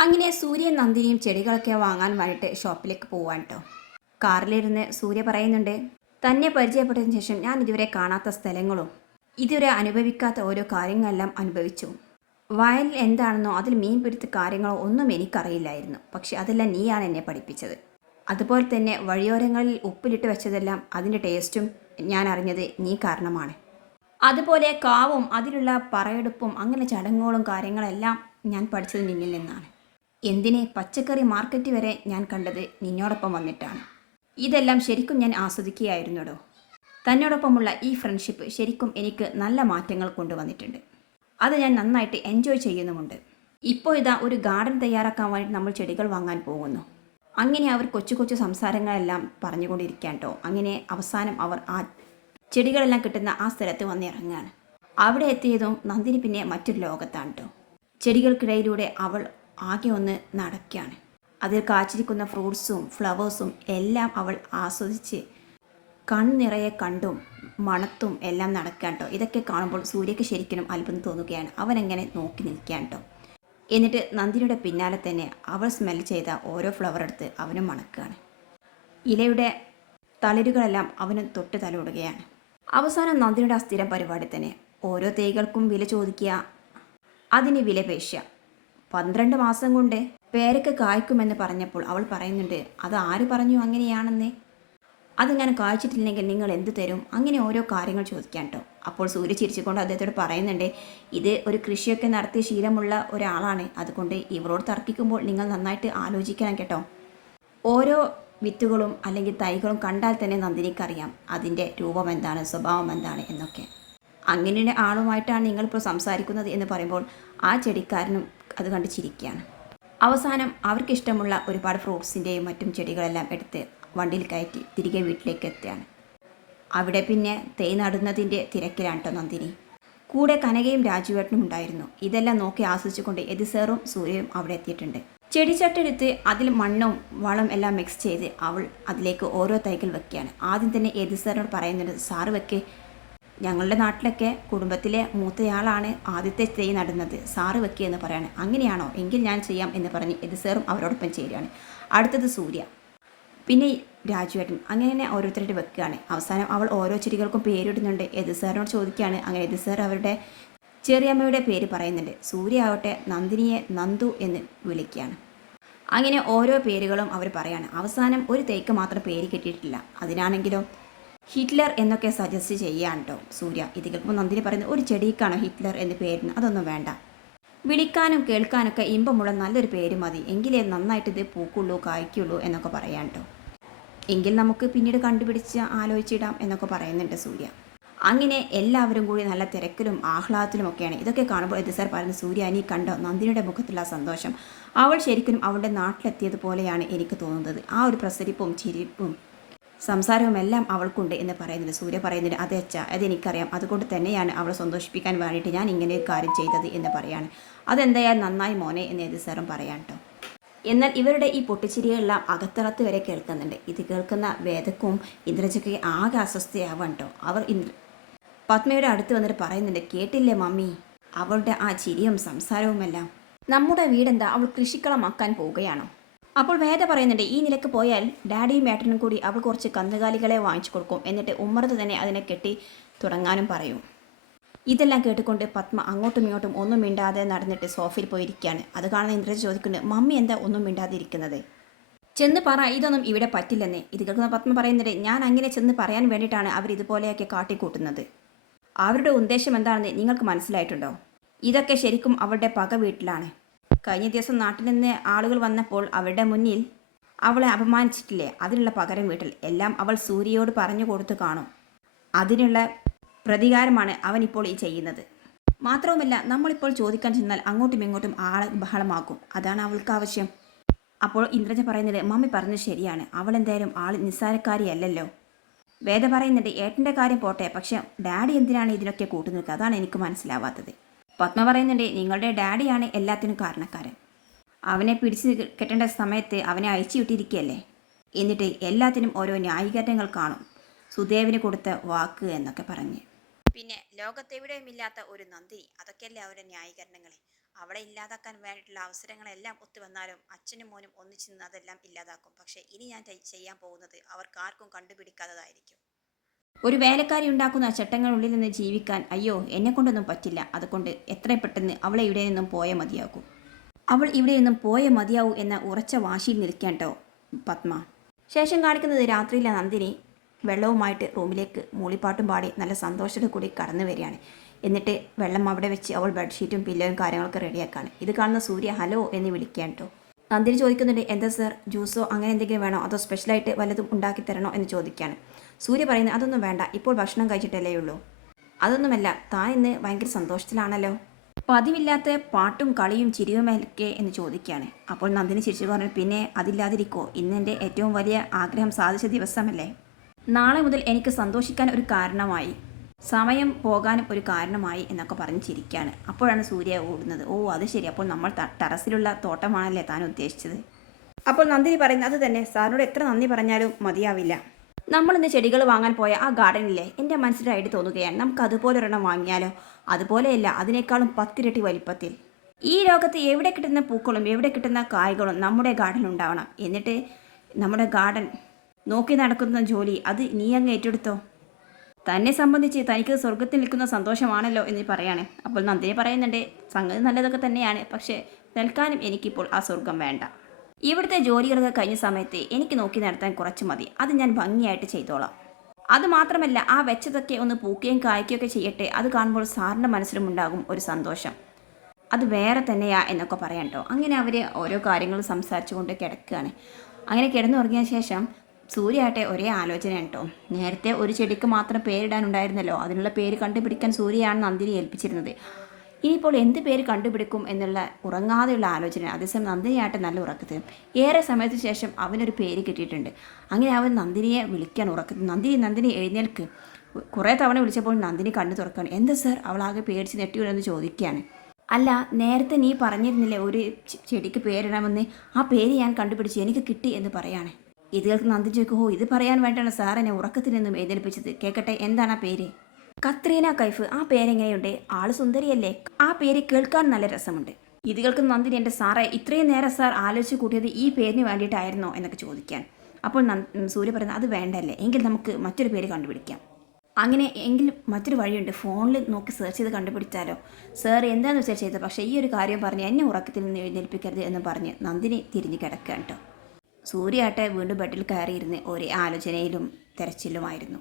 അങ്ങനെ സൂര്യൻ നന്ദിനിയും ചെടികളൊക്കെ വാങ്ങാൻ വേണ്ടിയിട്ട് ഷോപ്പിലേക്ക് പോവാൻ കേട്ടോ. കാറിലിരുന്ന് സൂര്യ പറയുന്നുണ്ട്, തന്നെ പരിചയപ്പെട്ടതിന് ശേഷം ഞാൻ ഇതുവരെ കാണാത്ത സ്ഥലങ്ങളും ഇതുവരെ അനുഭവിക്കാത്ത ഓരോ കാര്യങ്ങളെല്ലാം അനുഭവിച്ചു. വയലിൽ എന്താണെന്നോ അതിൽ മീൻ പിടുത്ത കാര്യങ്ങളോ ഒന്നും എനിക്കറിയില്ലായിരുന്നു. പക്ഷെ അതെല്ലാം നീയാണ് എന്നെ പഠിപ്പിച്ചത്. അതുപോലെ തന്നെ വഴിയോരങ്ങളിൽ ഉപ്പിലിട്ട് വെച്ചതെല്ലാം അതിൻ്റെ ടേസ്റ്റും ഞാൻ അറിഞ്ഞത് നീ കാരണമാണ്. അതുപോലെ കാവും അതിലുള്ള പറയെടുപ്പും അങ്ങനെ ചടങ്ങുകളും കാര്യങ്ങളെല്ലാം ഞാൻ പഠിച്ചത് നിന്നിൽ നിന്നാണ്. എന്തിനെ പച്ചക്കറി മാർക്കറ്റ് വരെ ഞാൻ കണ്ടത് നിന്നോടൊപ്പം വന്നിട്ടാണ്. ഇതെല്ലാം ശരിക്കും ഞാൻ ആസ്വദിക്കുകയായിരുന്നടോ. തന്നോടൊപ്പമുള്ള ഈ ഫ്രണ്ട്ഷിപ്പ് ശരിക്കും എനിക്ക് നല്ല മാറ്റങ്ങൾ കൊണ്ടുവന്നിട്ടുണ്ട്. അത് ഞാൻ നന്നായിട്ട് എൻജോയ് ചെയ്യുന്നുമുണ്ട്. ഇപ്പോൾ ഇതാ ഒരു ഗാർഡൻ തയ്യാറാക്കാൻ വേണ്ടി നമ്മൾ ചെടികൾ വാങ്ങാൻ പോകുന്നു. അങ്ങനെ അവർ കൊച്ചു കൊച്ചു സംസാരങ്ങളെല്ലാം പറഞ്ഞുകൊണ്ടിരിക്കാൻ കേട്ടോ. അങ്ങനെ അവസാനം അവർ ആ ചെടികളെല്ലാം കിട്ടുന്ന ആ സ്ഥലത്ത് വന്നിറങ്ങുകയാണ്. അവിടെ എത്തിയതും നന്ദിനി പിന്നെ മറ്റൊരു ലോകത്താണ് കേട്ടോ. ചെടികൾക്കിടയിലൂടെ അവൾ ആകെ ഒന്ന് നടക്കുകയാണ്. അതിൽ കാച്ചിരിക്കുന്ന ഫ്രൂട്ട്സും ഫ്ലവേഴ്സും എല്ലാം അവൾ ആസ്വദിച്ച് കണ്ണിറയെ കണ്ടും മണത്തും എല്ലാം നടക്കാൻ കേട്ടോ. ഇതൊക്കെ കാണുമ്പോൾ സൂര്യക്ക് ശരിക്കും അത്ഭുതം തോന്നുകയാണ്. അവനെങ്ങനെ നോക്കി നിൽക്കാൻ കേട്ടോ. എന്നിട്ട് നന്ദിനിയുടെ പിന്നാലെ തന്നെ അവൾ സ്മെൽ ചെയ്ത ഓരോ ഫ്ലവർ എടുത്ത് അവനും മണക്കുകയാണ്. ഇലയുടെ തളിരുകളെല്ലാം അവന് തൊട്ട് തലോടുകയാണ്. അവസാനം നന്ദിനിയുടെ ആ സ്ഥിരം പരിപാടി തന്നെ ഓരോ തൈകൾക്കും വില ചോദിക്കുക, അതിന് വില പേശുക. 12 മാസം കൊണ്ട് പേരയ്ക്ക് കായ്ക്കുമെന്ന് പറഞ്ഞപ്പോൾ അവൾ പറയുന്നുണ്ട്, അത് ആര് പറഞ്ഞു അങ്ങനെയാണെന്ന്? അതിങ്ങനെ കായ്ച്ചിട്ടില്ലെങ്കിൽ നിങ്ങൾ എന്ത് തരും? അങ്ങനെ ഓരോ കാര്യങ്ങൾ ചോദിക്കാൻ കേട്ടോ. അപ്പോൾ സൂര്യ ചിരിച്ചുകൊണ്ട് അദ്ദേഹത്തോട് പറയുന്നുണ്ട്, ഇത് ഒരു കൃഷിയൊക്കെ നടത്തിയ ശീലമുള്ള ഒരാളാണ്. അതുകൊണ്ട് ഇവരോട് തർക്കിക്കുമ്പോൾ നിങ്ങൾ നന്നായിട്ട് ആലോചിക്കണം കേട്ടോ. ഓരോ വിത്തുകളും അല്ലെങ്കിൽ തൈകളും കണ്ടാൽ തന്നെ നന്ദിനിക്കറിയാം അതിൻ്റെ രൂപം എന്താണ്, സ്വഭാവം എന്താണ് എന്നൊക്കെ. അങ്ങനെ ആളുമായിട്ടാണ് നിങ്ങളിപ്പോൾ സംസാരിക്കുന്നത് എന്ന് പറയുമ്പോൾ ആ ചെടിക്കാരനും അത് കണ്ട് ചിരിക്കുകയാണ്. അവസാനം അവർക്കിഷ്ടമുള്ള ഒരുപാട് ഫ്രൂട്ട്സിൻ്റെയും മറ്റും ചെടികളെല്ലാം എടുത്ത് വണ്ടിയിൽ കയറ്റി തിരികെ വീട്ടിലേക്ക് എത്തുകയാണ്. അവിടെ പിന്നെ തൈ നടുന്നതിൻ്റെ തിരക്കിലാണ് കേട്ടോ നന്ദിനി. കൂടെ കനകയും രാജുവേട്ടനും ഉണ്ടായിരുന്നു. ഇതെല്ലാം നോക്കി ആസ്വദിച്ചുകൊണ്ട് എതിസേറും സൂര്യയും അവിടെ എത്തിയിട്ടുണ്ട്. ചെടിച്ചട്ടെടുത്ത് അതിൽ മണ്ണും വളം എല്ലാം മിക്സ് ചെയ്ത് അവൾ അതിലേക്ക് ഓരോ തൈകൾ വെക്കുകയാണ്. ആദ്യം തന്നെ എതിസേറിനോട് പറയുന്നുണ്ട്, സാറ് വെക്ക്, ഞങ്ങളുടെ നാട്ടിലൊക്കെ കുടുംബത്തിലെ മൂത്തയാളാണ് ആദ്യത്തെ തൈ നടുന്നത്, സാറ് വെക്കുക എന്ന് പറയാണ്. അങ്ങനെയാണോ, എങ്കിൽ ഞാൻ ചെയ്യാം എന്ന് പറഞ്ഞ് എതിസേറും അവരോടൊപ്പം ചേരുകയാണ്. അടുത്തത് സൂര്യ, പിന്നെ രാജുവേട്ടൻ, അങ്ങനെ ഓരോരുത്തരായിട്ട് വെക്കുകയാണ്. അവസാനം അവൾ ഓരോ ചെടികൾക്കും പേരിടുന്നുണ്ട്. എതിസേറിനോട് ചോദിക്കുകയാണ്. അങ്ങനെ എതിസേർ അവരുടെ ചെറിയമ്മയുടെ പേര് പറയുന്നുണ്ട്. സൂര്യ ആവട്ടെ നന്ദിനിയെ നന്ദു എന്ന് വിളിക്കുകയാണ്. അങ്ങനെ ഓരോ പേരുകളും അവർ പറയാണ്. അവസാനം ഒരു തൈക്ക് മാത്രം പേര് കിട്ടിയിട്ടില്ല. അതിനാണെങ്കിലോ ഹിറ്റ്ലർ എന്നൊക്കെ സജസ്റ്റ് ചെയ്യാൻ കേട്ടോ സൂര്യ. ഇത് കേൾക്കുമ്പോൾ നന്ദിനി പറയുന്നത്, ഒരു ചെടിക്കാണോ ഹിറ്റ്ലർ എന്ന് പേരിന്? അതൊന്നും വേണ്ട, വിളിക്കാനും കേൾക്കാനൊക്കെ ഇമ്പമുള്ള നല്ലൊരു പേര് മതി, എങ്കിലേ നന്നായിട്ട് ഇത് പൂക്കുള്ളൂ കായ്ക്കുള്ളൂ എന്നൊക്കെ പറയാൻ കേട്ടോ. എങ്കിൽ നമുക്ക് പിന്നീട് കണ്ടുപിടിച്ച് ആലോചിച്ചിടാം എന്നൊക്കെ പറയുന്നുണ്ട് സൂര്യ. അങ്ങനെ എല്ലാവരും കൂടി നല്ല തിരക്കിലും ആഹ്ലാദത്തിലുമൊക്കെയാണ്. ഇതൊക്കെ കാണുമ്പോൾ എതിസാർ പറയുന്ന, സൂര്യ നീ കണ്ടോ നന്ദിനിയുടെ മുഖത്തുള്ള സന്തോഷം? അവൾ ശരിക്കും അവളുടെ നാട്ടിലെത്തിയതുപോലെയാണ് എനിക്ക് തോന്നുന്നത്. ആ ഒരു പ്രസരിപ്പും ചിരിപ്പും സംസാരവും എല്ലാം അവൾക്കുണ്ട് എന്ന് പറയുന്നുണ്ട്. സൂര്യ പറയുന്നുണ്ട്, അതെ അച്ഛാ, അതെനിക്കറിയാം, അതുകൊണ്ട് തന്നെയാണ് അവളെ സന്തോഷിപ്പിക്കാൻ വേണ്ടിയിട്ട് ഞാൻ ഇങ്ങനെ ഒരു കാര്യം ചെയ്തത് എന്ന് പറയാണ്. അതെന്തായാലും നന്നായി മോനെ എന്ന് എതിസാറും പറയാൻ കേട്ടോ. എന്നാൽ ഇവരുടെ ഈ പൊട്ടിച്ചിരികളെല്ലാം അകത്തളത്ത് വരെ കേൾക്കുന്നുണ്ട്. ഇത് കേൾക്കുന്ന വേദക്കും ഇന്ദ്രജയ്ക്ക് ആകെ അസ്വസ്ഥയാവാൻ കേട്ടോ. അവർ പത്മയുടെ അടുത്ത് വന്നിട്ട് പറയുന്നുണ്ട്, കേട്ടില്ലേ മമ്മി, അവളുടെ ആ ചിരിയും സംസാരവുമെല്ലാം. നമ്മുടെ വീടെന്താ അവൾ കൃഷിക്കളമാക്കാൻ പോവുകയാണോ? അപ്പോൾ വേദ പറയുന്നുണ്ട്, ഈ നിലക്ക് പോയാൽ ഡാഡിയും ഏട്ടനും കൂടി അവൾ കുറച്ച് കന്നുകാലികളെ വാങ്ങിച്ചു കൊടുക്കും, എന്നിട്ട് ഉമ്മറത്ത് തന്നെ അതിനെ കെട്ടി തുടങ്ങാനും പറയും. ഇതെല്ലാം കേട്ടുകൊണ്ട് പത്മ അങ്ങോട്ടും ഇങ്ങോട്ടും ഒന്നും മിണ്ടാതെ നടന്നിട്ട് സോഫയിൽ പോയിരിക്കുകയാണ്. അത് കാണുന്ന ഇന്ദ്രജ ചോദിക്കുന്നത്, മമ്മി എന്താ ഒന്നും മിണ്ടാതെ ഇരിക്കുന്നത്? ചെന്ന് പറ, ഇതൊന്നും ഇവിടെ പറ്റില്ലെന്നേ. ഇത് കേൾക്കുന്ന പത്മ പറയുന്നത്, ഞാൻ അങ്ങനെ ചെന്ന് പറയാൻ വേണ്ടിയിട്ടാണ് അവർ ഇതുപോലെയൊക്കെ കാട്ടിക്കൂട്ടുന്നത്. അവരുടെ ഉദ്ദേശം എന്താണെന്ന് നിങ്ങൾക്ക് മനസ്സിലായിട്ടുണ്ടോ? ഇതൊക്കെ ശരിക്കും അവളുടെ പക വീട്ടിലാണ്. കഴിഞ്ഞ ദിവസം നാട്ടിൽ നിന്ന് ആളുകൾ വന്നപ്പോൾ അവരുടെ മുന്നിൽ അവളെ അപമാനിച്ചിട്ടില്ലേ, അതിനുള്ള പകരം വീട്ടിൽ എല്ലാം അവൾ സൂര്യയോട് പറഞ്ഞു കൊടുത്തു കാണും. അതിനുള്ള പ്രതികാരമാണ് അവനിപ്പോൾ ഈ ചെയ്യുന്നത്. മാത്രവുമല്ല, നമ്മളിപ്പോൾ ചോദിക്കാൻ ചെന്നാൽ അങ്ങോട്ടും ഇങ്ങോട്ടും ബഹളമാക്കും. അതാണ് അവൾക്ക് ആവശ്യം. അപ്പോൾ ഇന്ദ്രജ പറയുന്നത്, മമ്മി പറഞ്ഞത് ശരിയാണ്, അവൾ എന്തായാലും ആൾ നിസ്സാരക്കാരിയല്ലല്ലോ. വേദ പറയുന്നുണ്ട്, ഏട്ടൻ്റെ കാര്യം പോട്ടെ, പക്ഷെ ഡാഡി എന്തിനാണ് ഇതിനൊക്കെ കൂട്ടുനിൽക്കുക? അതാണ് എനിക്ക് മനസ്സിലാവാത്തത്. പത്മ പറയുന്നുണ്ട്, നിങ്ങളുടെ ഡാഡിയാണ് എല്ലാത്തിനും കാരണക്കാരൻ. അവനെ പിടിച്ച് കെട്ടേണ്ട സമയത്ത് അവനെ അയച്ചു വിട്ടിരിക്കുകയല്ലേ. എന്നിട്ട് എല്ലാത്തിനും ഓരോ ന്യായീകരണങ്ങൾ കാണും. സുദേവിന് കൊടുത്ത വാക്ക് എന്നൊക്കെ പറഞ്ഞ്. പിന്നെ ലോകത്തെവിടെയുമില്ലാത്ത ഒരു നന്ദിനി, അതൊക്കെയല്ലേ അവരുടെ ന്യായീകരണങ്ങൾ. അവളെ ഇല്ലാതാക്കാൻ വേണ്ടിയിട്ടുള്ള അവസരങ്ങളെല്ലാം ഒത്തുവന്നാലും അച്ഛനും മോനും ഒന്നിച്ചു നിന്ന് അതെല്ലാം ഇല്ലാതാക്കും. പക്ഷേ ഇനി ഞാൻ ചെയ്യാൻ പോകുന്നത് അവർക്കാർക്കും കണ്ടുപിടിക്കാത്തതായിരിക്കും. ഒരു വേലക്കാരി ഉണ്ടാക്കുന്ന ചട്ടങ്ങളുള്ളിൽ നിന്ന് ജീവിക്കാൻ അയ്യോ എന്നെ കൊണ്ടൊന്നും പറ്റില്ല. അതുകൊണ്ട് എത്രയും പെട്ടെന്ന് അവളെ ഇവിടെ നിന്നും പോയേ മതിയാകൂ. അവൾ ഇവിടെ നിന്നും പോയേ മതിയാവൂ എന്ന ഉറച്ച വാശിയിൽ നിൽക്കാൻ കേട്ടോ പത്മ. ശേഷം കാണിക്കുന്നത് രാത്രിയിലെ നന്ദിനി വെള്ളവുമായിട്ട് റൂമിലേക്ക് മൂളിപ്പാട്ടും പാടി നല്ല സന്തോഷത്തോടു കൂടി കടന്നു വരികയാണ്. എന്നിട്ട് വെള്ളം അവിടെ വെച്ച് അവൾ ബെഡ്ഷീറ്റും പില്ലോയും കാര്യങ്ങളൊക്കെ റെഡിയാക്കാണ്. ഇത് കാണുന്ന സൂര്യ ഹലോ എന്ന് വിളിക്കാൻ കേട്ടോ. നന്ദിനി ചോദിക്കുന്നുണ്ട്, എന്താ സർ, ജ്യൂസോ അങ്ങനെ എന്തെങ്കിലും വേണോ, അതോ സ്പെഷ്യലായിട്ട് വല്ലതും ഉണ്ടാക്കി തരണോ എന്ന് ചോദിക്കുകയാണ്. സൂര്യ പറയുന്നത്, അതൊന്നും വേണ്ട, ഇപ്പോൾ ഭക്ഷണം കഴിച്ചിട്ടല്ലേ ഉള്ളൂ. അതൊന്നുമല്ല, താൻ ഇന്ന് ഭയങ്കര സന്തോഷത്തിലാണല്ലോ, പതിവില്ലാത്ത പാട്ടും കളിയും ചിരിയുമൊക്കെ എന്ന് ചോദിക്കുകയാണ്. അപ്പോൾ നന്ദിനി ചിരിച്ചു പറഞ്ഞു, പിന്നെ അതില്ലാതിരിക്കോ, ഇന്നെൻ്റെ ഏറ്റവും വലിയ ആഗ്രഹം സാധിച്ച ദിവസമല്ലേ. നാളെ മുതൽ എനിക്ക് സന്തോഷിക്കാൻ ഒരു കാരണമായി, സമയം പോകാനും ഒരു കാരണമായി എന്നൊക്കെ പറഞ്ഞ് ചിരിക്കുകയാണ്. അപ്പോഴാണ് സൂര്യ ഓടുന്നത്. ഓ അത് ശരി, അപ്പോൾ നമ്മൾ ടെറസിലുള്ള തോട്ടമാണല്ലേ താൻ ഉദ്ദേശിച്ചത്. അപ്പോൾ നന്ദിനി പറയുന്നത്, അത് തന്നെ, സാറിനോട് എത്ര നന്ദി പറഞ്ഞാലും മതിയാവില്ല. നമ്മളിന്ന് ചെടികൾ വാങ്ങാൻ പോയ ആ ഗാർഡനില്ലേ, എൻ്റെ മനസ്സിലായിട്ട് തോന്നുകയാണ്, നമുക്ക് അതുപോലെ ഒരെണ്ണം വാങ്ങിയാലോ. അതുപോലെയല്ല, അതിനേക്കാളും 10 ഇരട്ടി വലിപ്പത്തിൽ. ഈ ലോകത്ത് എവിടെ കിട്ടുന്ന പൂക്കളും എവിടെ കിട്ടുന്ന കായ്കളും നമ്മുടെ ഗാർഡനിൽ ഉണ്ടാവണം. എന്നിട്ട് നമ്മുടെ ഗാർഡൻ നോക്കി നടക്കുന്ന ജോലി അത് നീ അങ്ങ് ഏറ്റെടുത്തോ. തന്നെ സംബന്ധിച്ച് തനിക്ക് സ്വർഗത്തിൽ നിൽക്കുന്ന സന്തോഷമാണല്ലോ എന്ന് പറയാണ്. അപ്പോൾ നന്ദിനി പറയുന്നുണ്ട്, സംഗതി നല്ലതൊക്കെ തന്നെയാണ്, പക്ഷേ തൽക്കാലം എനിക്കിപ്പോൾ ആ സ്വർഗം വേണ്ട. ഇവിടുത്തെ ജോലികളൊക്കെ കഴിഞ്ഞ സമയത്ത് എനിക്ക് നോക്കി നടത്താൻ കുറച്ച് മതി, അത് ഞാൻ ഭംഗിയായിട്ട് ചെയ്തോളാം. അതുമാത്രമല്ല, ആ വെച്ചതൊക്കെ ഒന്ന് പൂക്കുകയും കായ്ക്കുകയൊക്കെ ചെയ്യട്ടെ, അത് കാണുമ്പോൾ സാറിൻ്റെ മനസ്സിലും ഉണ്ടാകും ഒരു സന്തോഷം, അത് വേറെ തന്നെയാ എന്നൊക്കെ പറയാം കേട്ടോ. അങ്ങനെ അവർ ഓരോ കാര്യങ്ങൾ സംസാരിച്ചു കൊണ്ട് കിടക്കുകയാണ്. അങ്ങനെ കിടന്നുറങ്ങിയ ശേഷം സൂര്യയാട്ടെ ഒരേ ആലോചനയാണ് കേട്ടോ. നേരത്തെ ഒരു ചെടിക്ക് മാത്രം പേരിടാനുണ്ടായിരുന്നല്ലോ, അതിനുള്ള പേര് കണ്ടുപിടിക്കാൻ സൂര്യയാണ് നന്ദിനി ഏൽപ്പിച്ചിരുന്നത്. ഇനിയിപ്പോൾ എന്ത് പേര് കണ്ടുപിടിക്കും എന്നുള്ള ഉറങ്ങാതെയുള്ള ആലോചന. അതേസമയം നന്ദിനിയാട്ടെ നല്ല ഉറക്കത്തിനും ഏറെ സമയത്തിന് ശേഷം അവനൊരു പേര് കിട്ടിയിട്ടുണ്ട്. അങ്ങനെ അവൻ നന്ദിനിയെ വിളിക്കാൻ ഉറക്കത്തിൽ, നന്ദിനി എഴുന്നേൽക്ക്. കുറേ തവണ വിളിച്ചപ്പോൾ നന്ദിനി കണ്ണു തുറക്കുകയാണ്. എന്താ സാർ, അവളാകെ പേടിച്ച് നെട്ടിവിടെന്ന് ചോദിക്കുകയാണ്. അല്ല, നേരത്തെ നീ പറഞ്ഞിരുന്നില്ലേ ഒരു ചെടിക്ക് പേരിടാമെന്ന്, ആ പേര് ഞാൻ കണ്ടുപിടിച്ച് എനിക്ക് കിട്ടി എന്ന് പറയാണ്. ഇത് കേൾക്ക് നന്ദി ചോദിക്കുമോ, ഇത് പറയാൻ വേണ്ടിയാണ് സാർ എന്നെ ഉറക്കത്തിൽ നിന്നും എഴുന്നേൽപ്പിച്ചത്, കേൾക്കട്ടെ എന്താണ് ആ പേര്. കത്രീന കൈഫ്. ആ പേരെങ്ങനെയുണ്ട്, ആള് സുന്ദരിയല്ലേ, ആ പേര് കേൾക്കാൻ നല്ല രസമുണ്ട്. ഇത് കേൾക്കുന്ന നന്ദിനി, എൻ്റെ സാറേ ഇത്രയും നേരം സാർ ആലോചിച്ച് കൂട്ടിയത് ഈ പേരിന് വേണ്ടിയിട്ടായിരുന്നോ എന്നൊക്കെ ചോദിക്കാൻ. അപ്പോൾ സൂര്യ പറയുന്നത്, അത് വേണ്ടല്ലേ, എങ്കിൽ നമുക്ക് മറ്റൊരു പേര് കണ്ടുപിടിക്കാം. അങ്ങനെ എങ്കിൽ മറ്റൊരു വഴിയുണ്ട്, ഫോണിൽ നോക്കി സെർച്ച് ചെയ്ത് കണ്ടുപിടിച്ചാലോ. സാർ എന്താണെന്ന് വെച്ചാൽ ചെയ്തത്, പക്ഷേ ഈ ഒരു കാര്യം പറഞ്ഞ് എന്നെ ഉറക്കത്തിൽ നിന്ന് എഴുന്നേൽപ്പിക്കരുത് എന്ന് പറഞ്ഞ് നന്ദിനി തിരിഞ്ഞ് കിടക്കുക കേട്ടോ. സൂര്യയാട്ടെ വീണ്ടും ബെഡിൽ കയറിയിരുന്ന് ഒരേ ആലോചനയിലും തെരച്ചിലുമായിരുന്നു.